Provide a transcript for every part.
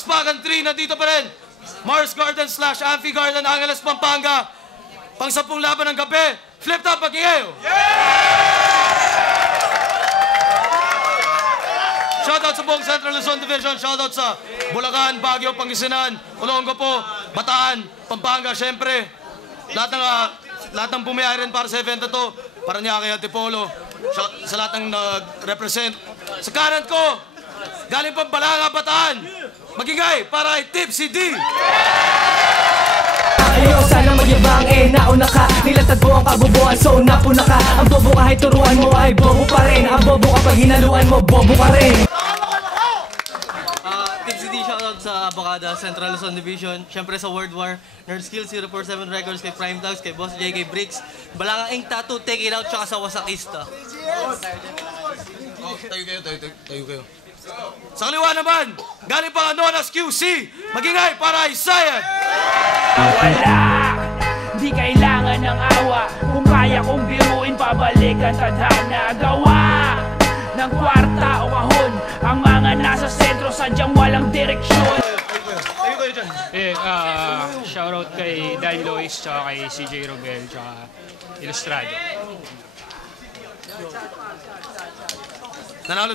Aspagan 3, nandito pa rin. Mars Garden / Amphi Garden, Angeles, Pampanga. Pang-10 laban ng gabi. Flip top, mag-ingayo! Shoutout sa buong Central Luzon Division. Shoutout sa Bulacan, Baguio, Pangasinan, Olongapo, Bataan, Pampanga, syempre. Lahat ng bumayari rin para sa event na to. Paranaque, Antipolo. Sa lahat ng nag-represent. Sa kanan ko, galing pang Balanga, Bataan. Magingay para kay Tipsy D. Ayaw sana magyabang nauna ka. Nilatagpo ang kabubuan so napuna ka. Ang bobo kahit turuan mo ay bobo pa rin. Ang bobo kapag hinaluan mo, bobo ka rin. Tipsy D, shoutout sa Abacada, Central Luzon Division. Siyempre sa World War, Nerd Skills, 047 Records, kay Prime Dogs, kay Boss J, kay Bricks. Balanga Ink Tattoo, Take It Out, tsaka sa Wasakista. Tayo kayo. Sa kaliwa naman, galing pa known as QC. Magingay para kay Sayad. Wala, di kailangan ng awa. Kung kaya kong biruin, pabalik ang tadhana. Gawa ng kwarta o kahon. Ang mga nasa sentro, sadyang walang direksyon. Tayo kayo dyan. Shoutout kay Dan Lois, tsaka kay CJ Robel, tsaka Ilustrado. Nanalo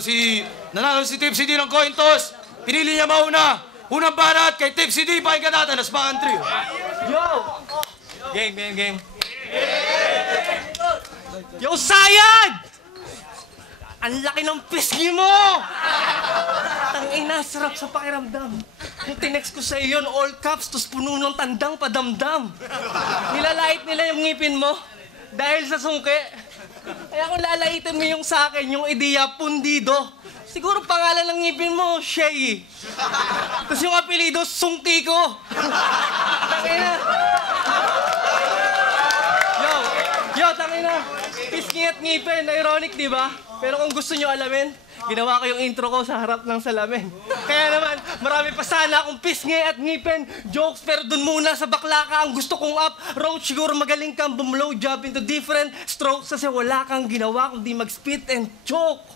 si Tipsy D ng coin toss. Pinili niya mauna. Unang banat kay Tipsy D. Pakinggan natin, Aspagan 3. Yo! Game. Yo, Sayad! Ang laki ng pisngi mo! Tangina, sarap sa pakiramdam. Kung tinext ko sa iyo yun, all caps, tos puno ng tandang padamdam. Nilalait nila yung ngipin mo dahil sa sungke. Kaya kung lalaitin mo yung sa akin, yung ideya, pundido. Siguro pangalan ng ngipin mo, Shay. Tapos yung apelido, Sungki ko. Tangina. Yo, tangina. Pisngi at ngipin, ironic, di ba? Pero kung gusto nyo alamin, ginawa ko yung intro ko sa harap ng salamin. Kaya naman, marami pa sana akong pisngi at ngipin. Jokes, pero dun muna sa bakla ka ang gusto kong up. Roach, siguro magaling kang bumlow job into different strokes kasi wala kang ginawa kundi mag-spit and choke.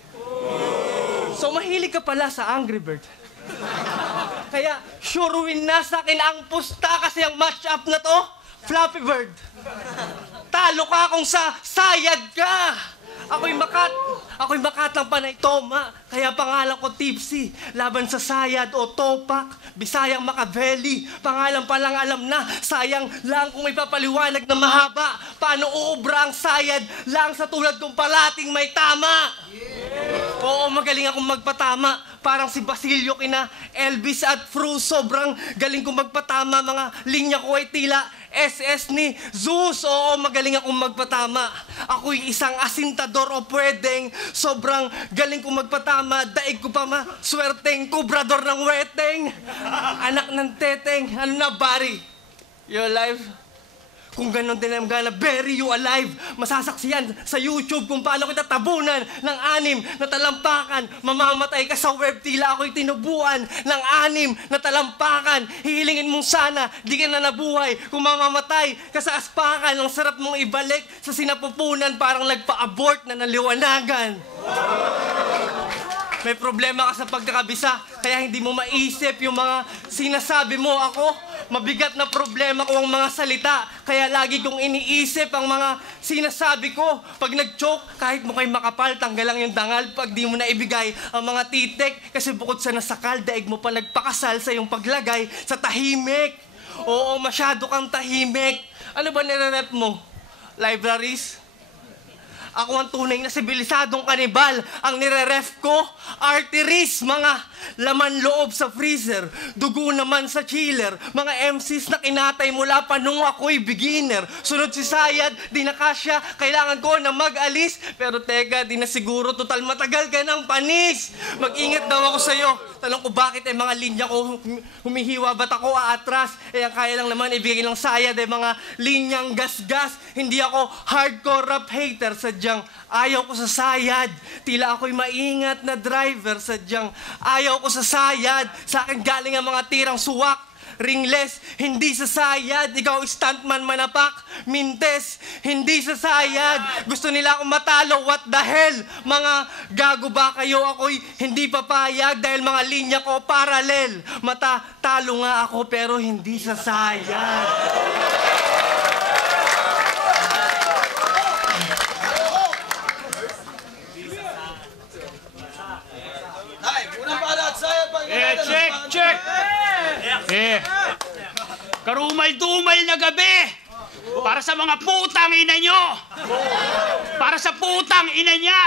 So mahilig ka pala sa Angry Bird. Kaya sure win na sa akin ang pusta kasi ang match-up na to, Flappy Bird. Talo ka kung sa sayad ka. Ako'y makatang panay Toma, kaya pangalan ko Tipsy. Laban sa sayad o topak, Bisayang Makaveli. Pangalan pa lang alam na, sayang lang kung may papaliwanag na mahaba. Paano uubra ang sayad lang sa tulad kong palating may tama? Oo, magaling akong magpatama. Parang si Basilio kina Elvis at Fru. Sobrang galing kong magpatama. Mga linya ko ay tila SS ni Zeus. Oo, magaling akong magpatama. Ako'y isang asintador o pwedeng sobrang galing kong magpatama. Daig ko pa maswerteng kubrador ng weteng. Anak ng teteng. Ano na, Barry? You alive? Kung ganon din ang gana, bury you alive. Masasaksiyan sa YouTube kung paano kita tabunan ng 6 na talampakan. Mamamatay ka sa web, tila ako'y tinubuan ng 6 na talampakan. Hihilingin mong sana, di ka na nabuhay. Kung mamamatay ka sa aspakan, ang sarap mong ibalik sa sinapupunan, parang nagpa-abort na naliwanagan. May problema ka sa pagkakabisa, kaya hindi mo maisip yung mga sinasabi mo. Ako, mabigat na problema ko ang mga salita, kaya lagi kong iniisip ang mga sinasabi ko. Pag nag-choke, kahit mo kayo makapal, tanggal lang yung dangal pag di mo na ibigay ang mga titik. Kasi bukod sa nasakal, daig mo pa nagpakasal sa iyong paglagay sa tahimik. Oo, masyado kang tahimik. Ano ba nire-rep mo? Libraries? Ako ang tunay na sibilisadong kanibal. Ang nire-ref ko, arteries, mga laman loob sa freezer, dugo naman sa chiller, mga MCs na kinatay mula pa nung ako'y beginner. Sunod si Sayad, di na kasya, kailangan ko na mag-alis. Pero teka, di na siguro, total matagal ka ng panis. Mag-ingat daw ako sa'yo. Tanong ko bakit mga linya ko humihiwa, ba't ako aatras? Ang kaya lang naman ibigay ng Sayad mga linyang gas-gas. Hindi ako hardcore rap hater, sadyang ayaw ko sa sayad. Tila ako'y maingat na driver, sadyang ayaw ko sa sayad. Sa akin galing ang mga tirang suwak ringless, hindi sasayad. Ikaw stuntman manapak, mintes, hindi sasayad. Gusto nila akong matalo, what the hell? Mga gago ba kayo? Ako'y hindi papayag dahil mga linya ko paralel. Talo nga ako pero hindi sasayad. Check! Karumal-dumal na gabi! Para sa mga putang ina nyo! Para sa putang ina niya!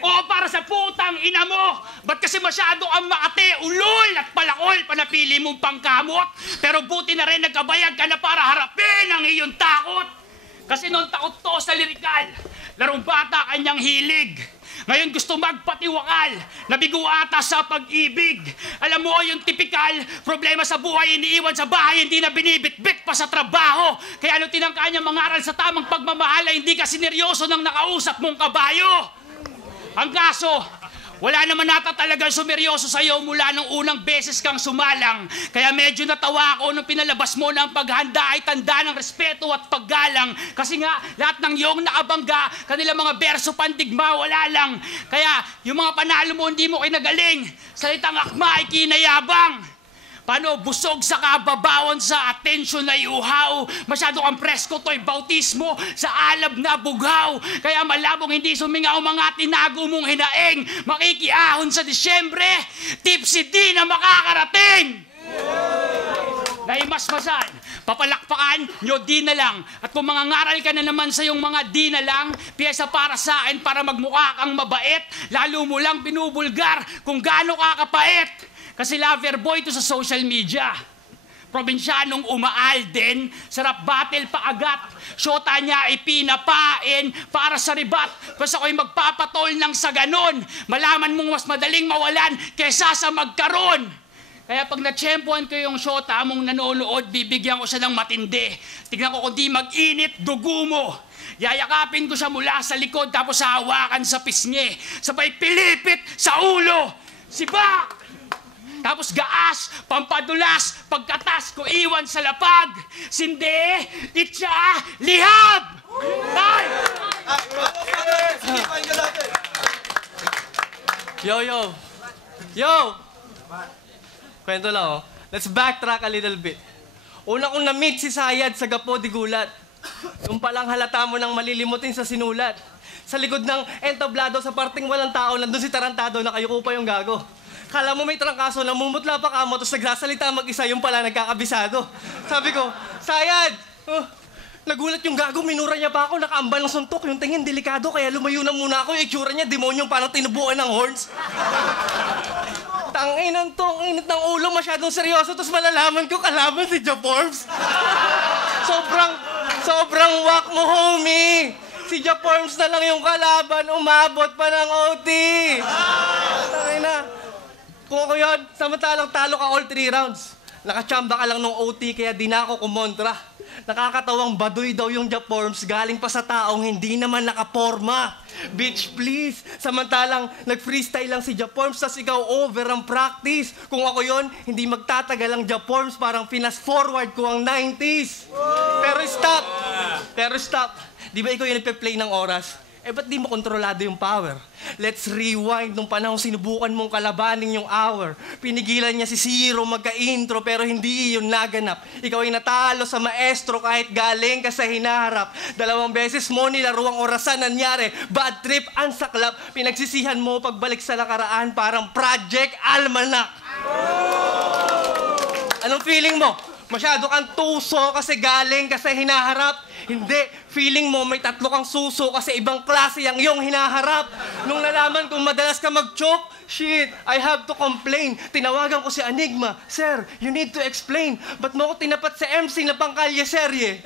O para sa putang ina mo! Ba't kasi masyado ang makate, ulol at palakol panapili mong pangkamot? Pero buti na rin nagkabayag ka na para harapin ang iyong takot! Kasi nung takot to sa lirikal, larong bata kanyang hilig. Ngayon gusto magpatiwakal, nabigo ata sa pag-ibig. Alam mo yung tipikal, problema sa buhay iniiwan sa bahay, hindi na binibitbit pa sa trabaho. Kaya nung tinangka niya mangaral sa tamang pagmamahal ay hindi ka sineryoso ng nakausap mong kabayo. Ang kaso, wala naman nata talagang sumeryoso sa'yo mula nung unang beses kang sumalang. Kaya medyo natawa ako nung pinalabas mo na ang paghanda ay tanda ng respeto at paggalang. Kasi nga, lahat ng iyong nakabangga, kanila mga berso pandigma, wala lang. Kaya, yung mga panalo mo hindi mo kinagaling. Salitang akma ay kinayabang. Paano busog sa kababawan sa atensyon na iuhaw? Masyado kang presko to'y bautismo sa alab na bughaw. Kaya malabong hindi sumingaw mga tinago mong hinaing. Makikiahon sa Disyembre, tipsy di na makakarating. Naimasmasan, papalakpakan nyo di na lang. At kung mangangaral ka na naman sa yung mga di na lang, piyesa para sa akin para magmukha kang mabait. Lalo mo lang binubulgar kung gaano ka kapait. Kasi lover boy to sa social media. Probinsyanong umaalden, sarap battle paagat. Syota niya ipinapain para sa ribat. Basta ako'y magpapatol ng sa ganon. Malaman mong mas madaling mawalan kesa sa magkaroon. Kaya pag natsyempohan ko yung syota mong nanonood, bibigyan ko siya ng matindi. Tignan ko kung di mag-init, dugo mo. Yayakapin ko siya mula sa likod tapos hawakan sa pisngi. Sabay pilipit sa ulo. Sibak! Tapos gaas, pampadulas, pagkatas ko iwan sa lapag. Sinde, itsa, lihab! Tay! Yo! Kwento lang oh. Let's backtrack a little bit. Una kong na-meet si Sayad sa Gapo di Gulat. Yung palang halata mo nang malilimutin sa sinulat. Sa likod ng entablado sa parting walang tao, nandun si Tarantado, nakayuko pa yung gago. Kala mo may trangkaso, namumutla pa kamo, tapos nagsasalita mag-isa, yung pala nagkakabisado. Sabi ko, Sayad! Oh, nagulat yung gago, minura niya pa ako, nakaambal ng suntok, yung tingin delikado, kaya lumayo na muna ako, yung itsura niya, demonyong parang tinubuan ng horns. Tanginan to, ang init ng ulo, masyadong seryoso, tapos malalaman ko kalaban si Jaforms. Sobrang wak mo, homie. Si Jaforms na lang yung kalaban, umabot pa ng OT. Tangina. Kung ako yun, samantalang talo ka all 3 rounds. Nakachamba ka lang ng OT kaya di na ako kumontra. Nakakatawang baduy daw yung Jaforms galing pa sa taong hindi naman nakaporma. Bitch, please. Samantalang nag-freestyle lang si Jaforms tas ikaw over ang practice. Kung ako yun, hindi magtatagal ang Jaforms parang pinas-forward ko ang 90s. Pero stop. Di ba ikaw yung nagpe-play ng oras? Eh, ba't di mo kontrolado yung power? Let's rewind nung panahon sinubukan mong kalabanin yung hour. Pinigilan niya si Zero magka-intro pero hindi yun naganap. Ikaw ay natalo sa maestro kahit galing ka sa hinaharap. 2 beses mo nilaro ang orasan nangyari. Bad trip, ansaklap. Pinagsisihan mo pagbalik sa nakaraan parang Project Almanac. Anong feeling mo? Masyado kang tuso kasi galing ka sa hinaharap. Hindi, feeling mo may 3 kang suso kasi ibang klase ang iyong hinaharap. Nung nalaman kung madalas ka mag-choke, shit, I have to complain. Tinawagan ko si Enigma, Sir, you need to explain. Ba't mo ko tinapat sa MC na pangkalye serye?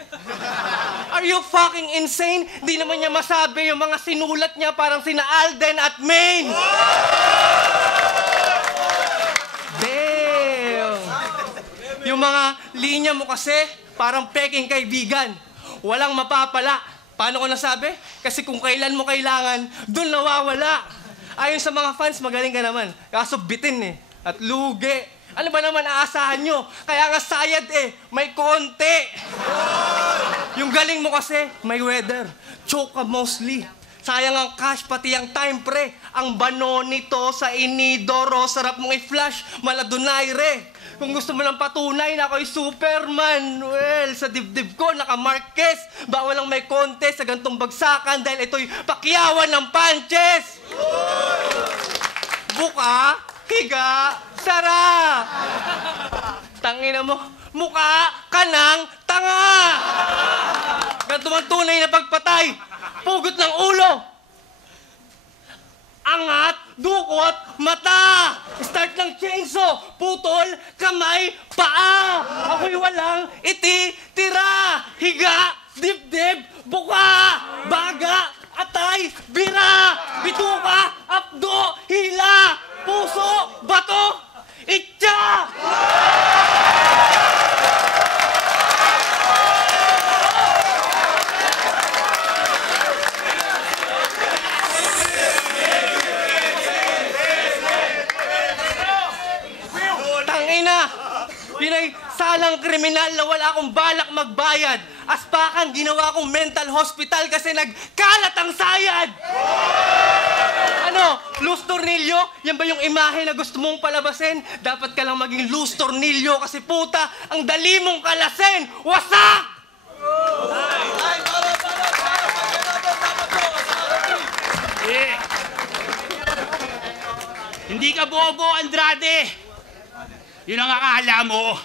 Are you fucking insane? Di naman niya masabi yung mga sinulat niya parang sina Alden at Maine. Damn. Yung mga linya mo kasi parang peking kaibigan. Walang mapapala. Paano ko nasabi? Kasi kung kailan mo kailangan, dun nawawala. Ayon sa mga fans, magaling ka naman. Kaso bitin eh. At lugi. Ano ba naman aasahan nyo? Kaya nga sayad may konti. Yung galing mo kasi, may weather. Choke ka mostly. Sayang ang cash, pati ang time, pre. Ang bano nito sa inidoro, sarap mong i-flash, maladonaire. Kung gusto mo lang patunay na ako'y Superman, well, sa dibdib ko, naka-Marquez. Bawal lang may contest sa gantong bagsakan dahil ito'y pakyawan ng punches. Buka, higa, sara. Tangina mo, mukha ka ng tanga. Ganito ang tunay na pagpatay. Pugot ng ulo. Angat, dukot, mata. Start ng chainsaw. Putol, kamay, paa. Ako'y walang ititira. Higa, dibdib, buka, baga, atay, bira, bituka, abdo, hila, puso, bato, itcha. Pinay salang kriminal na wala akong balak magbayad. Aspakan, ginawa kong mental hospital kasi nagkalat ang sayad! Ano? Loose tornilyo? Yan ba yung imahe na gusto mong palabasin? Dapat ka lang maging loose tornilyo kasi puta, ang dali mong kalasin! Wasak! Hindi ka bobo, Andrade. Yun ang akala mo.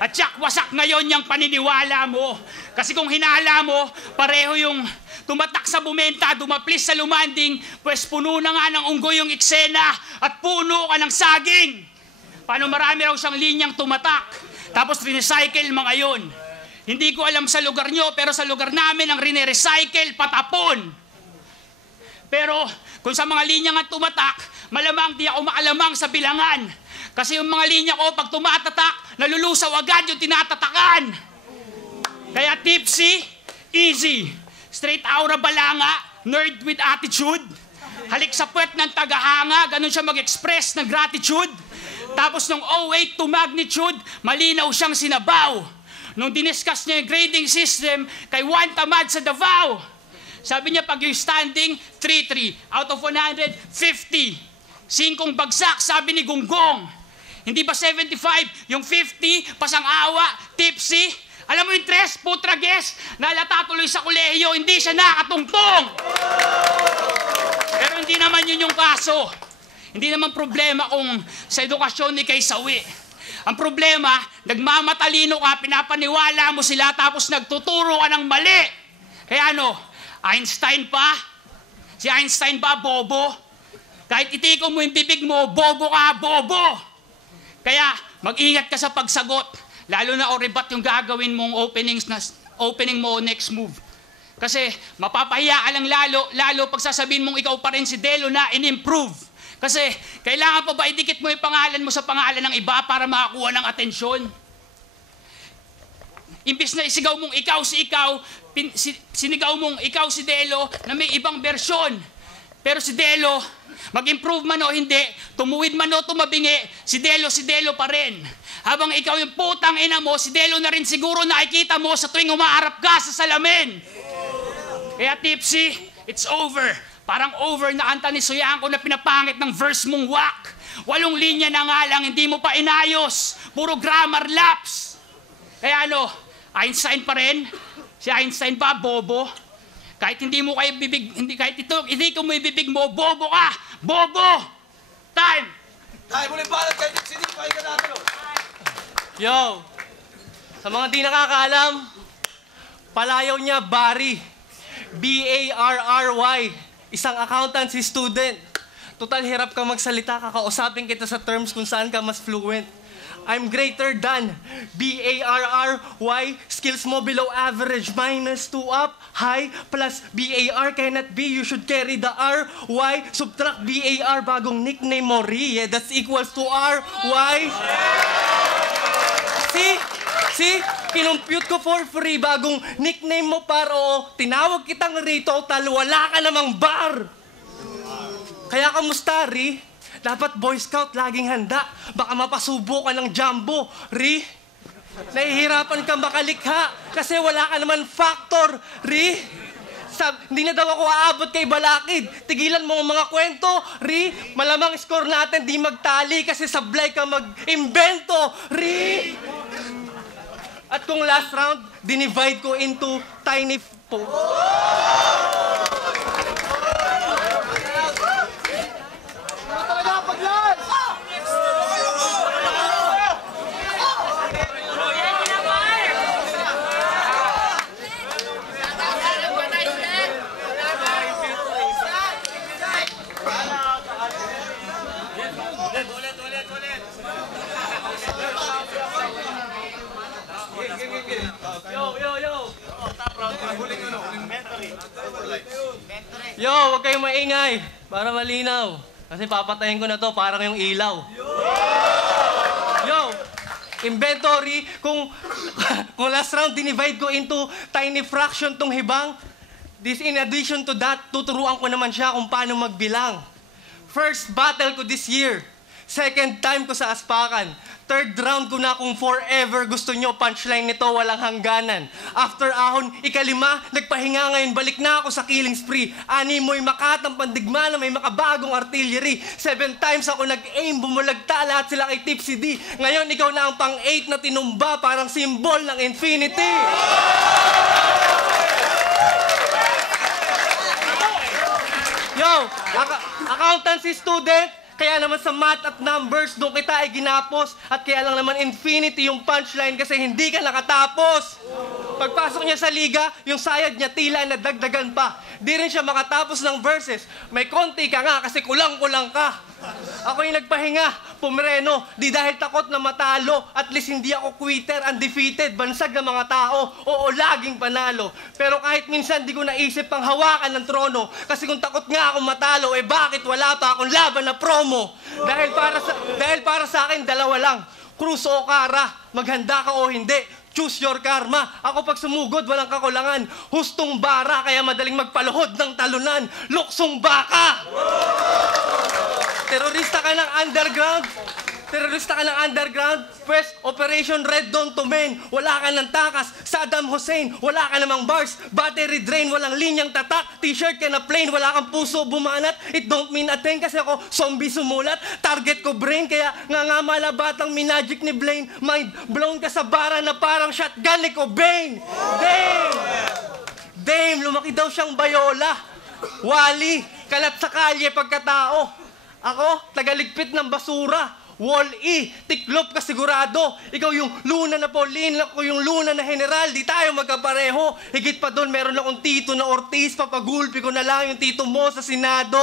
At tsak wasak ngayon yung paniniwala mo. Kasi kung hinala mo, pareho yung tumatak sa bumenta, dumaplis sa lumanding, pues puno na nga ng unggoy yung eksena at puno ka ng saging. Paano marami raw siyang linyang tumatak, tapos recycle mga yun. Hindi ko alam sa lugar nyo, pero sa lugar namin ang rine-recycle, patapon. Pero kung sa mga linya nga tumatak, malamang di ako makalamang sa bilangan. Kasi yung mga linya ko, pag tumatatak, nalulusaw agad yung tinatatakan. Kaya tipsy, easy. Straight aura balanga, nerd with attitude. Halik sa puwet ng tagahanga, ganun siya mag-express ng gratitude. Tapos nung 08 to magnitude, malinaw siyang sinabaw. Nung diniscuss niya yung grading system, kay Juan Tamad sa Davao. Sabi niya pag yung standing, 3-3. Out of 100, 50. 5 bagsak, sabi ni Gonggong. Hindi ba 75? Yung 50, pasang awa, tipsy. Alam mo yung tres, putrages, nalata tuloy sa kolehiyo, hindi siya nakatungtong. Pero hindi naman yun yung kaso. Hindi naman problema kung sa edukasyon ni kay Sawi. Ang problema, nagmamatalino ka, pinapaniwala mo sila, tapos nagtuturo ka ng mali. Kaya ano, Einstein pa? Si Einstein ba, bobo? Kahit itiko mo yung bibig mo, bobo ka, bobo! Kaya, mag-ingat ka sa pagsagot. Lalo na oribat yung gagawin mong opening mo next move. Kasi, mapapahiya ka lang lalo pag sasabihin mong ikaw pa rin si Delo na in-improve. Kasi, kailangan pa ba idikit mo yung pangalan mo sa pangalan ng iba para makakuha ng atensyon? Imbis na isigaw mong ikaw si ikaw, sinigaw mong ikaw si Delo na may ibang bersyon. Pero si Delo, mag-improve man o hindi, tumuwid man o tumabingi, si Delo pa rin. Habang ikaw yung putang ina mo, si Delo na rin siguro nakikita mo sa tuwing umaharap ka sa salamin. Kaya tipsy, it's over. Parang over na kanta ni Soyanko na pinapangit ng verse mong wak. 8 linya na nga lang, hindi mo pa inayos. Puro grammar lapse. Kaya ano, Einstein pa rin? Si Einstein ba, bobo? Kahit hindi mo kayo bibig, hindi ko mo ibibig mo, bobo ka! Bobo! Time! Time ulit balat kahit hindi pa ka natin. Yo! Sa mga di nakakaalam, palayaw niya Barry. B-A-R-R-Y. Isang accountancy student. Total hirap ka magsalita, kakausapin kita sa terms kung saan ka mas fluent. I'm greater than B-A-R-R-Y. Skills mo below average. Minus 2 up. High plus B-A-R cannot be. You should carry the R-Y. Subtract B-A-R. Bagong nickname mo, Ri. Yeah, that's equals to R-Y. See? Kinumpute ko for free. Bagong nickname mo, paro. Tinawag kitang Ri. Total, wala ka namang bar. Kaya kamusta, Ri? Dapat Boy Scout laging handa. Baka mapasubo ka ng jumbo, Ri. Nahihirapan kang makalikha kasi wala ka naman factor, Ri. Hindi na daw ako aabot kay Balakid. Tigilan mo ang mga kwento, Ri. Malamang score natin di magtali kasi sablay ka mag-imbento, Ri. At kung last round, dinivide ko into tiny Yo, huwag kayong maingay para malinaw. Kasi papatayin ko na to parang yung ilaw. Yo, inventory, kung last round dinivide ko into tiny fraction tong hibang, this in addition to that, tuturuan ko naman siya kung paano magbilang. First battle ko this year. Second time ko sa Aspakan. Third round ko na kung forever gusto nyo, punchline nito walang hangganan. After ahon, ikalima, nagpahinga ngayon, balik na ako sa killing spree. Ani mo'y makatang pandigma na may makabagong artillery. 7 times ako nag-aim, bumulagta lahat sila kay Tipsy D. Ngayon, ikaw na ang pang-8 na tinumba, parang symbol ng infinity. Yo, accountancy student, kaya naman sa math at numbers, doon kita ay ginapos. At kaya lang naman infinity yung punchline kasi hindi ka nakatapos. Pagpasok niya sa liga, yung sayad niya tila nadagdagan pa. Di rin siya makatapos ng verses. May konti ka nga kasi kulang-kulang ka. Ako yung nagpahinga, pumreno, di dahil takot na matalo. At least hindi ako quitter, undefeated, bansag ng mga tao. Oo, laging panalo. Pero kahit minsan di ko naisip pang hawakan ng trono. Kasi kung takot nga akong matalo, eh bakit wala pa akong laban na promo? Dahil para sa akin, dalawa lang. Cruz o Kara, maghanda ka o hindi. Choose your karma. Ako pag sumugod, walang kakulangan. Hustong bara, kaya madaling magpaluhod ng talunan. Luksong baka! Terorista ka ng underground? Terorista ka ng underground? Pues, Operation Red Dawn to men. Wala ka ng takas. Saddam Hussein, wala ka namang bars. Battery drain, walang linyang tatak. T-shirt ka na plain, wala kang puso bumanat. It don't mean a thing kasi ako zombie sumulat. Target ko brain, kaya nga malabatang minagic ni Blaine. Mind blown ka sa bara na parang shotgun ni Cobain. Dame, lumaki daw siyang bayola. Wally, kalat sa kalye pagkatao. Ako, tagaligpit ng basura. Wall-E, tiklop ka sigurado. Ikaw yung Luna na Pauline, ako yung Luna na General. Di tayo magkapareho. Higit pa doon, meron akong tito na Ortiz. Papagulpi ko na lang yung tito mo sa Senado.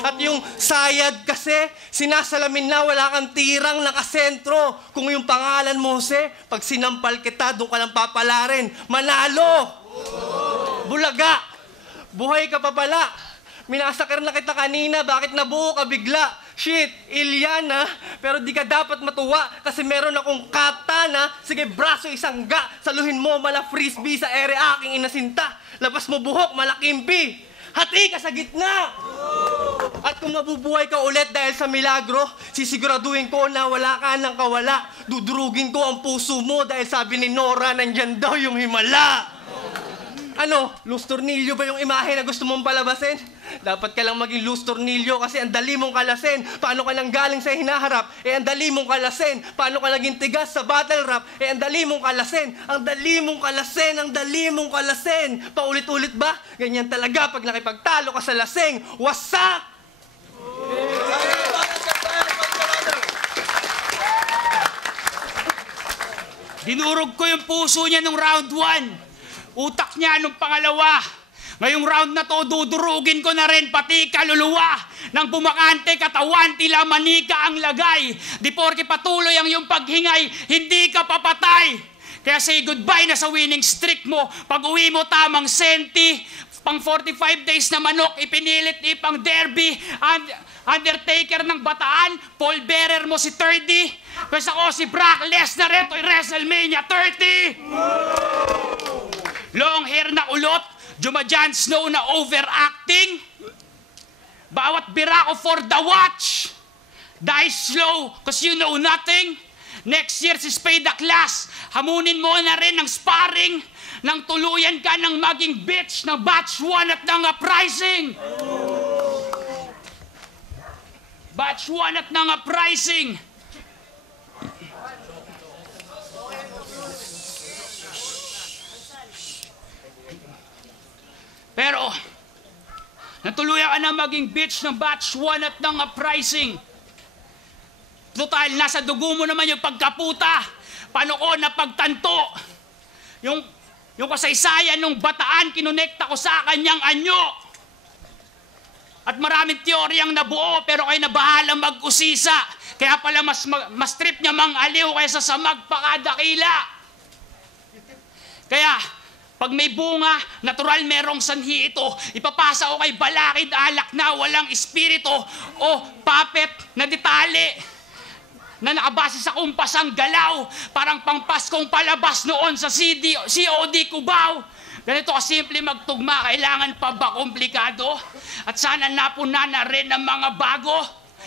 At yung sayad kasi, sinasalamin na wala kang tirang nakasentro. Kung yung pangalan mo, Jose, pag sinampal kita, doon ka lang papalarin. Manalo! Bulaga! Buhay ka pa pala. Minasakir na kita kanina, bakit nabuo ka bigla? Shit, Ilyana, pero di ka dapat matuwa kasi meron akong katana. Sige, braso isangga, saluhin mo mala frisbee sa ere aking inasinta. Labas mo buhok, malakimpi. Hati ka sa gitna! At kung mabubuhay ka ulit dahil sa milagro, sisiguraduhin ko na wala ka ng kawala. Dudurugin ko ang puso mo dahil sabi ni Nora, nandyan daw yung himala. Ano, loose tornilyo ba yung imahe na gusto mong palabasin? Dapat ka lang maging loose tornilyo kasi ang dali mong kalasin. Paano ka nang galing sa hinaharap? Eh, ang dali mong kalasin. Paano ka naging tigas sa battle rap? Eh, ang dali mong kalasin. Ang dali mong kalasin. Ang dali mong kalasin. Paulit-ulit ba? Ganyan talaga pag nakipagtalo ka sa lasing. Wasak! Dinurog ko yung puso niya nung round 1. Utak niya nung pangalawa. Ngayong round na to, dudurugin ko na rin pati kaluluwa. Nang bumakante katawan, tila manika ang lagay. Di porke patuloy ang iyong paghingay, hindi ka papatay. Kaya say goodbye na sa winning streak mo. Pag uwi mo tamang senti, pang 45 days na manok, ipinilit ipang derby. Undertaker ng Bataan, Paul Bearer mo si 30. Pwes ako si Brock Lesnar, ito'y WrestleMania 30. Long hair na ulot, Jumajan Snow na overacting. Bawat bira ko for the watch. Die slow, cause you know nothing. Next year si Spade class, hamunin mo na rin ng sparring nang tuluyan ka ng maging bitch ng batch 1 at ng uprising. Batch 1 at ng uprising. Pero, natuluyan ka na maging bitch ng batch 1 at ng uprising. Total, nasa dugo mo naman yung pagkaputa. Paano ko napagtanto? Yung kasaysayan ng bataan, kinonekta ko sa kanyang anyo. At maraming teoryang nabuo, pero kayo na bahala mag-usisa. Kaya pala mas trip niya mang aliw kaysa sa magpakadakila. Kaya, pag may bunga, natural merong sanhi ito. Ipapasa ko kay balakid alak na walang espiritu o puppet na detale na nakabase sa kumpasang galaw, parang pangpaskong palabas noon sa COD Cubao. Ganito kasimple magtugma, kailangan pa ba komplikado? At sana napuna na rin ng mga bago.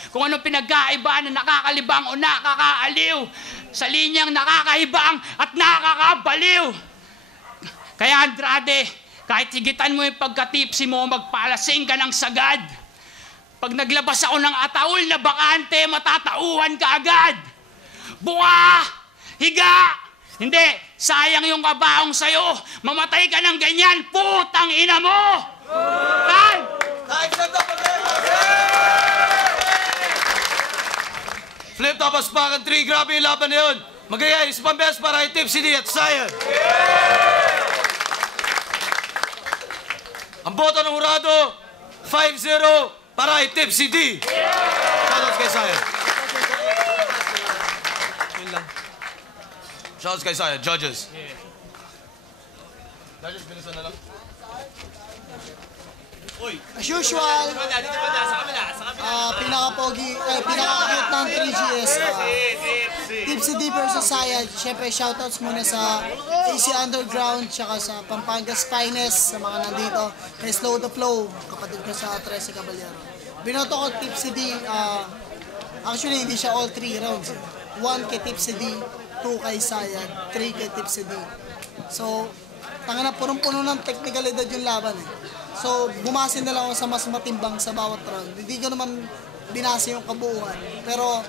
Kung anong pinagkaiba na nakakalibang o nakakaaliw sa linyang nakakaibang at nakakabaliw. Kaya Andrade, kahit higitan mo yung pagkatipsi mo, magpalasing ka ng sagad. Pag naglabas ako ng ataul na bakante, matatauhan ka agad. Buka! Higa! Hindi, sayang yung kabaong sa'yo. Mamatay ka ng ganyan, putang ina mo! Time! Flip top Aspakan 3, grabe yung laban na yun. Magaya, isa pang best para kay Tipsy D at Sayad. Ang boto ng hurado, 5-0 para kay Tipsy D. Shoutouts kay Sayad. Shoutouts kay Sayad. Judges. Judges, bilisan na lang. As usual, pinaka-cute ng 3GS, Tipsy D versus Sayad. Siyempre, shoutouts muna sa AC Underground, tsaka sa Pampanga's Finest, sa mga nandito. Kay Slow the Flow, kapatid ko sa 13 Caballero. Binoto ko Tipsy D, actually hindi siya all 3 rounds. 1 kay Tipsy D, 2 kay Sayad, 3 kay Tipsy D. So, tanga na punong-puno ng teknikalidad yung laban eh. So, bumasin na lang ako sa mas matimbang sa bawat round. Hindi ko naman binasa yung kabuuan. Pero,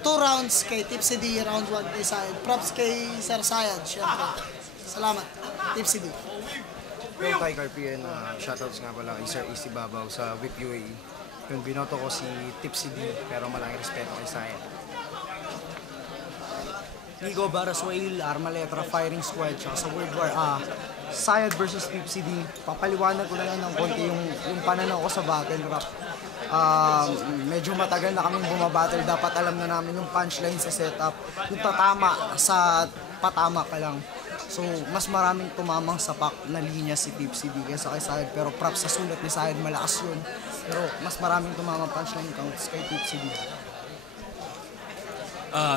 2 rounds kay Tipsy D, round 1 kay Sayad. Props kay Sir Sayad, syempre. Salamat, Tipsy D. Yung kay Carpien, shoutouts nga pala kay Sir Easy Babaw sa WIP UAE. Yung binoto ko si Tipsy D, pero malaking respeto kay Sayad. Nico Baraswail, Armaletra Firing Squad, tsaka sa World War Sayad versus Tipsy D. Papaliwanag ko na lang ng konti yung pananaw ko sa battle rap. Medyo matagal na kaming bumabattle, dapat alam na namin yung punchline sa setup, yung tatama sa patama ka lang. So, mas maraming tumamang sapak na linya si Tipsy D kaysa kay Sayad, pero props sa sulat ni Sayad, malakas yun. Pero mas maraming tumamang punchline counts kay Tipsy D.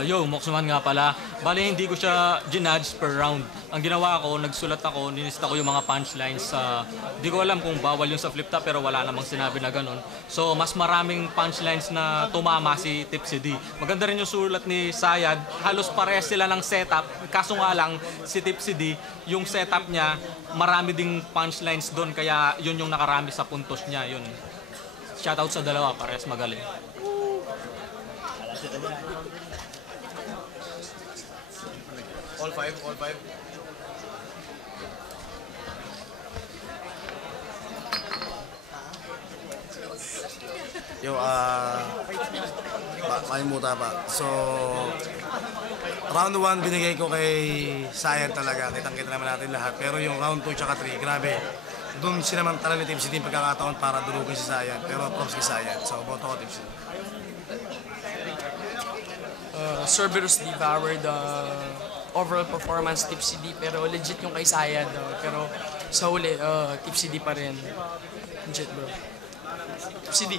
Yo, Moxman nga pala. Bale, hindi ko siya ginudge per round. Ang ginawa ko, nagsulat ako, nilista ko yung mga punchlines. Di ko alam kung bawal yung sa flip top, pero wala namang sinabi na ganun. So, mas maraming punchlines na tumama si Tipsy D. Maganda rin yung sulat ni Sayad. Halos parehas sila ng setup. Kaso nga lang, si Tipsy D, yung setup niya, marami ding punchlines doon. Kaya yun yung nakarami sa puntos niya. Yun. Shoutout sa dalawa, parehas magaling. All five. Yo, malimuta pa. So, round 1 binigay ko kay Sayad talaga. Kitang-kita naman natin lahat. Pero yung round 2 tsaka 3, grabe. Doon sinamantala ni Tipsy D pagkakataon para durugin si Sayad. Pero props kay Sayad. So, boto ko Tipsy D. Cerberus devoured overall performance Tipsy D, pero legit yung kay Sayad. Pero sa huli, Tipsy D pa rin. Legit, bro. Tipsy D.